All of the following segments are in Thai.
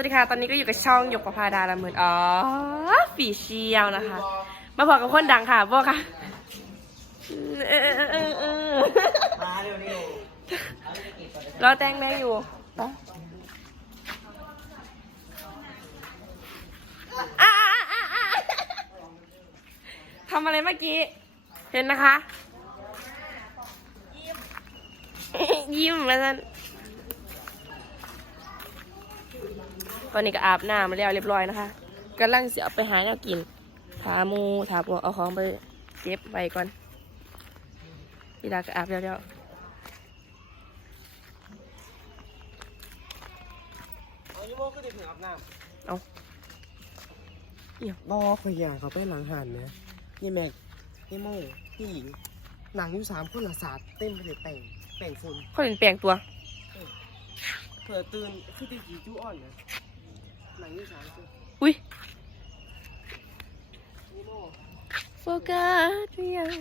วัสดีค่ะ ตอนนี้ก็อยู่กับช่องหยกประพาดาละเมินอ๋อฝีเชียวนะคะ มาบอกกับคนดังค่ะบอกค่ะเออเออเออเออมาเร็วเร็วรอแตงแม่อยู่ไปอะอะอะอะอะทำอะไรเมื่อกี้ เห็นนะคะ ยิ้มมาสัน ตอนนี้ก็อาบน้ำมาแล้วเรียบร้อยนะคะกำลังเสียไปหาแนวกิน ถาหมูถาพวกเอาของไปเก็บไว้ก่อนพี่ดาก็อาบแล้วแล้วเอายี่โมก็ได้ถึงอาบน้เอาเอี่ยมำบอพยาเขาไปหลังหันเนี่ยนี่แม็กนี่โมพี่หญิงหนังอยู่สามคนละสาดเต็มไปเลยแต่งแต่งฝุ่นเขาเป็นแปลงตัว เผื่อตื่นคือตีจีจู้อ่อนนะหนัง อยู่สามคนอุ้ยนี่โมโฟกัสหรือยัง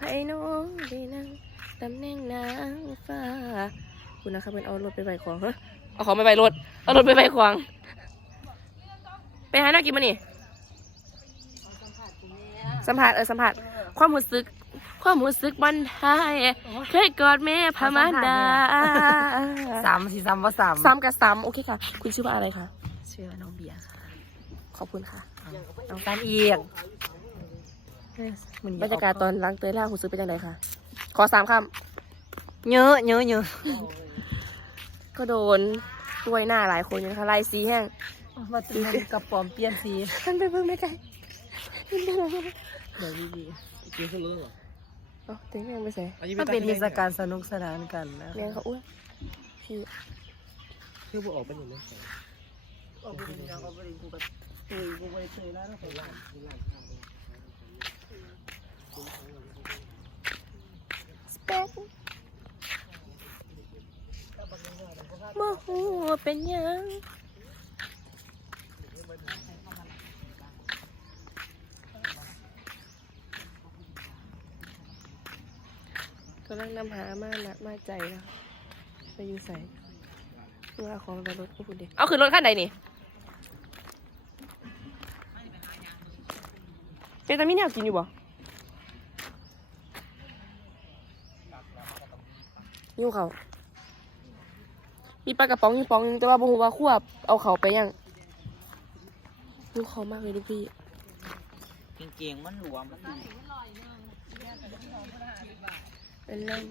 ให้น้องได้นั่งตำแหน่งนางฟ้าคุณนะครับเป็นเอารถไปใบของเฮ้ยเอาของไปใบรถ เอารถไปใบของ ไปหาหน้ากินมานี่สัมผัสเออสัมผัสความรู้สึก ความรู้สึกวันไทายเคยกอดแม่พามารดาสามสี่สามว่าสามซ้ำกับซ้ำโอเคค่ะ คุณชื่อว่าอะไรคะ ชื่อน้องเบียร์ค่ะ ขอบคุณค่ะน้องตาลเอียงบรรยากาศตอนล้างเตยล่าหูซื้อเป็นยังไงคะขอสามคเยอะเยอะเยอะำก็โดนด้วยหน้าหลายคนอยู่นะคะลายสีแห้งมาถึงกับปอมเปลี่ยนสีท่านไปเพิ่งไม่ไกลเดี๋ยวดีกินขึ้นเลยเหรอเอ้าเต็งยังไปใส่ๆมันเป็นเทศกาลสนุกสนานกันนะเลี้ยงเขาอ้วนพี่เพื่อบอกออกเป็นอย่างนี้โอ้โหเราก็บริกูกับตุยกูบริตุยแล้วไปร้านสเปกโมโหเป็นยังกำลังนำหามานะมาใจนะไปอยู่ใส่เพื่อเอาของไปรถก็พูดดิเอาขึ้นรถขั้นใดนี่ เป็นตามีแนวกินอยู่บ่ยิ้วเขามีปลากระป๋องอยู่ป๋องหนึงแต่ว่าบ่ฮู้ว่าคั่วเอาเขาไปยังยิ้วเขามากเลยลูกพี่เก่งๆมันหลวมมันเป็นเล่น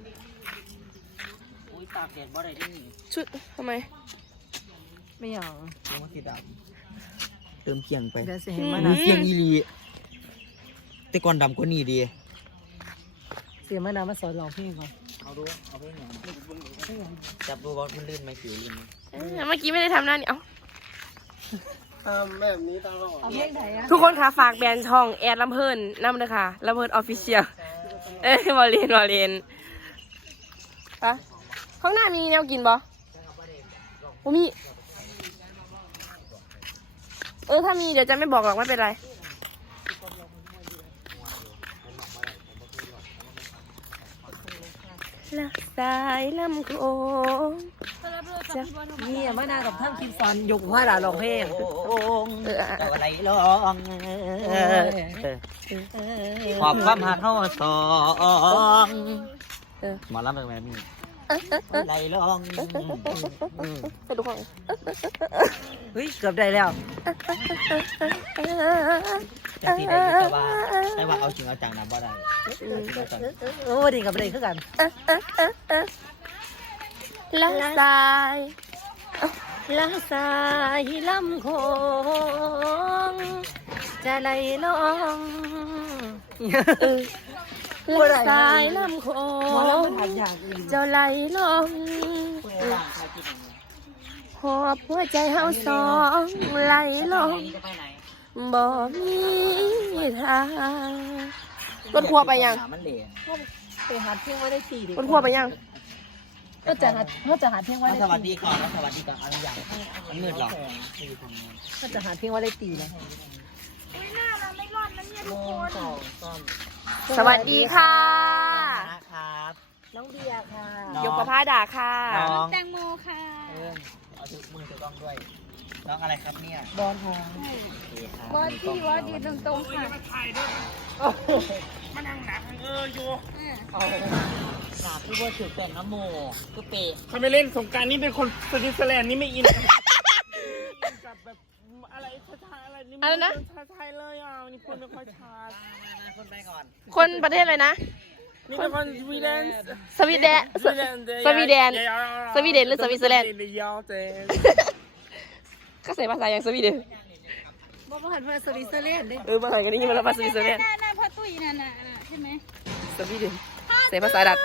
อุ้ยตากแดดบ่ได้ที่นี่ชุดทำไม ไม่อยากมันสีดำเติมเคียงไปเดี๋ยวเสียงมาอืนะมเคียงอีลี แต่ก่อนดำกว่านี้ดี เสียงมานะมาสอนร้องเพลงก่อนเอาดูเอาไปหน่อยจับดูว่ามันลื่นไหมผิวลื่นไหมเอ้ยเมื่อกี้ไม่ได้ทำหน้านี่เอ้าทำแบบนี้ตลอดเอาเพลงไหนอะทุกคนคะฝากแบรนด์ช่องแอดลำเพลินนำเลยค่ะลำเพลินออฟฟิเชียลเอ้ยบอลเลนบอลเลนปะข้างหน้ามีแนวกินบ่บ่มี เออถ้ามีเดี๋ยวจะไม่บอกหรอกไม่เป็นไร ลักสายลำโขงนี่มานากับท่านคิมซอนยกว่าด่าร้องเพลงเอออะอะไรลองขอบความหักเข้าสองหมอลำเป็นแบบนี้ ไรลองไปดูของเฮ้ยเกือบได้แล้วจากที่ได้แต่ว่าแต่ว่าเอาจริงเอาจังนะบ่ได้โอ้ดีกับอะไรคือกันลักสายละสายลำโคงจะไหลลง เออลักสายลำโขหมอแล้วงมันหันอย่างอื่นเจ้าไหลลงหอบหัวใจเฮาสองไหลลงบ่มีทางรถครัวไปยังมันเหลวไปหาเพียงไว้ได้ตีดิรถครัวไปยังก็จะหาก็จะหาเพียงไว้สได้วัสตีดีก่อนสวัสดีก่อนอะไรอย่างมันมืดหรอก็จะหาเพียงไว้ได้ตีนะ สวัสดีค่ะครับน้องเบียร์ค่ะยกประพาดาค่ะ น้องแตงโมค่ะเออเอาถือมือถือกล้องด้วย น้องอะไรครับเนี่ยบอลทองโอเคครับว่าที่ว่ายืนตรงๆค่ะหนาพี่ว่าถือแป้งน้ำโมก็เปะเขาไม่เล่นสงกรารนี่เป็นคนสวิตเซอร์แลนด์นี่ไม่อินกับแบบอะไรชาๆ อะไรนี่อะไรนะชาไทยเลยอะนี่พูดไม่ค่อยชัดคนไปก่อนคนประเทศอะไรนะ นี่เป็นคนสวีเดนสวีเดนสสวีเดน สวีเดนหรือสวิตเซอร์แลนด์ยาวเจนก็ใส่ภาษาอย่างสวีเดนบอกว่าหันมาสวิตเซอร์แลนด์เด้เออภาษากันนี่มันภาษาสวีเดนหน้าหน้าพ่อตุ้ยนั่นน่ะน่ะใช่ไหมสวีเดนใส่ภาษาดัด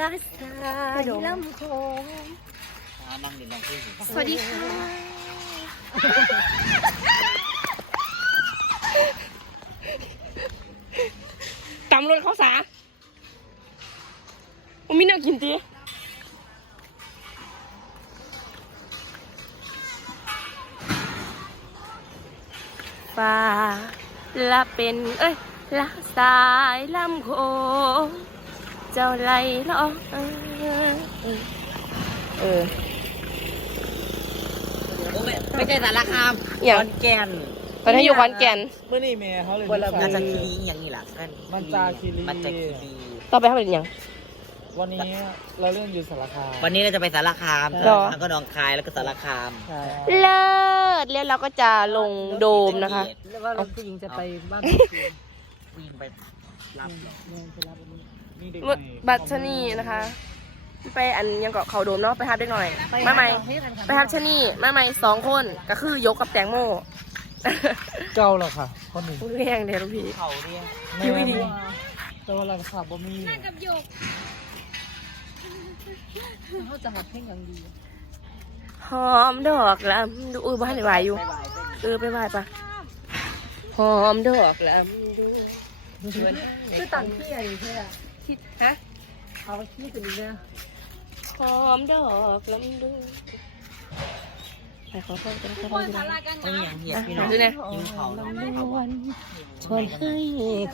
ลาซาดงลำโพง นั่งดินลองขึ้นสวัสดีค่ะ ตำรวจเขาสาผมมีแนวกินตีฟ้าละเป็น เอ้ย ละสายลำโคงเจ้าไหลล้องเออ เออ ไม่ใช่สารคามอย่าง ขอนแก่นตอนนี้อยู่ขอนแก่น เมื่อนี่แม่เขาเลยวันละน่าจะคีรีอย่างนี้แหละกันมันจาคีรีมันจะคีรีต่อไปเขาเป็นหยังวันนี้เราเล่นอยู่สารคามวันนี้เราจะไปสารคามหรอ แล้วก็หนองคายแล้วก็สารคามใช่เลิศแล้วเราก็จะลงโดมนะคะ แล้วว่าผู้หญิงจะไปบ้านวิ่งไปรับเหรอนี่เด็กบัตรชนีนะคะ ไปอันยังเกาะเขาโดมเนาะไปทับได้หน่อย มาใหม่ไปทับชนีมาใหม่สองคนก็คือยกกับแตงโมเก้าแล้วค่ะคนหนึ่งพูดแห้งเดี๋ยวลูกพี่เขาเนี่ยคิวอีดีแต่ว่าเราขับบ่มีกับโยกเขาจะหัดเพลงอย่างดีหอมดอกลำดูอุ้ยบ้านไหวายอยู่เออไปไหวปะหอมดอกลำดูคือต่างที่อะไรใช่ไหมคิดฮะเอาที่เป็นนี้นะ หอมดอกลำดูไปขอโทษกันนะทุกขอคโทนษสากันรานะกันต้องน้อย่างเหยียบพี่น้องดูเนี่ยยิงเขาเลยชวนให้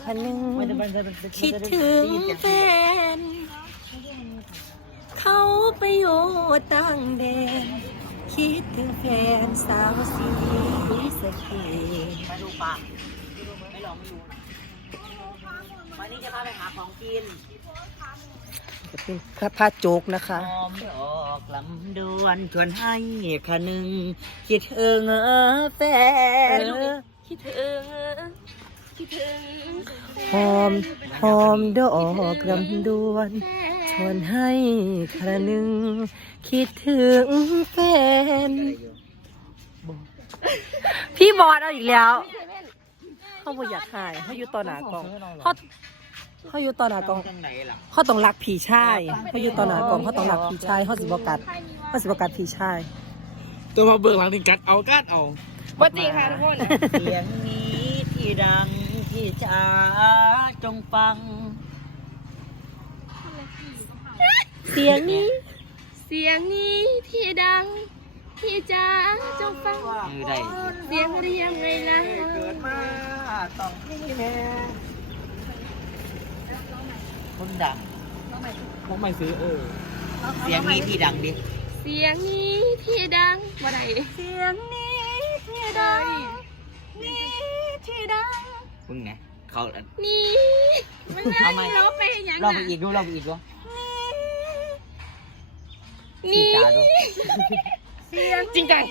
คันหนึ่งมันจะมันจะคิดถึงแฟน เขาไปอยู่ต่างแดนคิดถึงแฟนสาวสีสะเกษไปดูปะไม่ลองไม่รู้วันนี้จะพาไปหาของกิน จะเป็นพระพระโจกนะคะ หอมดอกลำดวนชวนให้คะนึง คิดถึงแฟนคิดถึงคิดถึงหอมหอมดอกรำดวนชวนให้ครานึง คิดถึงแฟน พี่บอสเอาอีกแล้ว เขาบ่อยากหายเขาอยู่ต่อหน้ากล้องเขา เขาอยู่ต่อหน้ากล้องจังไหนล่ะเขาต้องรักผีชายเขาอยู่ต่อหน้ากล้องเขาต้องรักผีชายเขาสิบกัดเขาสิบกัดผีชายตัวมาเบิกหลังถึงกัดเอากัดเอาว่าจริงค่ะทุกคนเสียงนี้ที่ดังที่จ๋าจงฟัง เสียงนี้ เสียงนี้ที่ดังที่จ้าจงฟังมือใดเสียงเรียงไงนะเกิดมาต้องนี่แม่ คนดังพวกไม่ซื้อเออ เสียงนี้ที่ดังดิ เสียงนี้ที่ดังว่าไหนเสียงนี้ที่ดัง นี้ที่ดังมึงไงเขานี่มันน่าร้องไปอย่างเราน่ะไปอีกดูเราไปอีกดูนี่จ๋าดูเสียงจริงจัง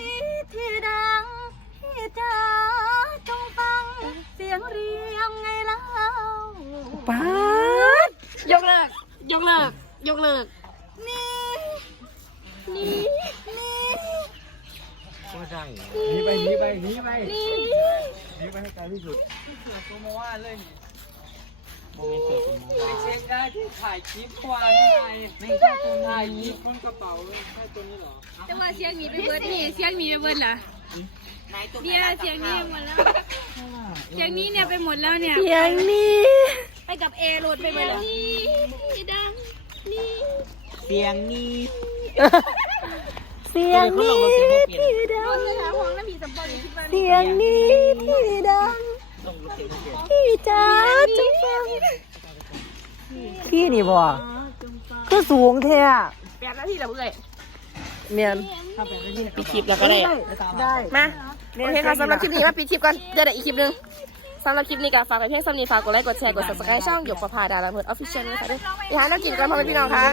ที่ดังที่จ้าจงฟัง เสียงเรียงไงเล่าป้าด ยกเลิก ยกเลิก ยกเลิก นี่ นี่ นี่ ก็ได้หนีไปหนีไปหนีไปนี่ หนีไปให้ไกลที่สุดตัวมาว่าเลยโมเมนต์เกิดไปเช็คได้ที่ถ่ายคลิปควันไงไม่ใช่ตัวถ่ายคนี้ลิปบนกระเป๋าเลยใช่ตัวนี้เหรอแต่ว่าเสียงนี้ไปเบิดนี่เสียงนี้ไปเบิดเหรอไหนตัวเนี่ยเสียงนี้หมดแล้ว เสียงนี้เนี่ยไปหมดแล้วเนี่ย เสียงนี้ กับเอโหลดไปหมดแล้วที่ดังนี่เสียงนี้เสียงนี้ที่ดัโดงนสถานของน้ำผีสมบัติคิดว่าเสียงนี้ที่ดังลงเสียงเสียงที่จ้าจงฟังเพี่นี่บ่คือสูงแท้แปดนาทีแล้วเพื่อนเมียนปิดคลิปแล้วก็ได้ ได้มาโอเคค่ะสำหรับคลิปนี้มาปิดคลิปก่อนเดี๋ยวได้อีกคลิปหนึง สำหรับคลิปนี้ก็ฝากไปเพียงสำนีฝากกดไลค์กดแชร์กด subscribe ช่องหยกประพาดาราเพิร์ดออฟฟิเชียลด้วยค่ะด้วยอย่าหาน้ำกินกันพ่อแม่พี่น้องค่ะ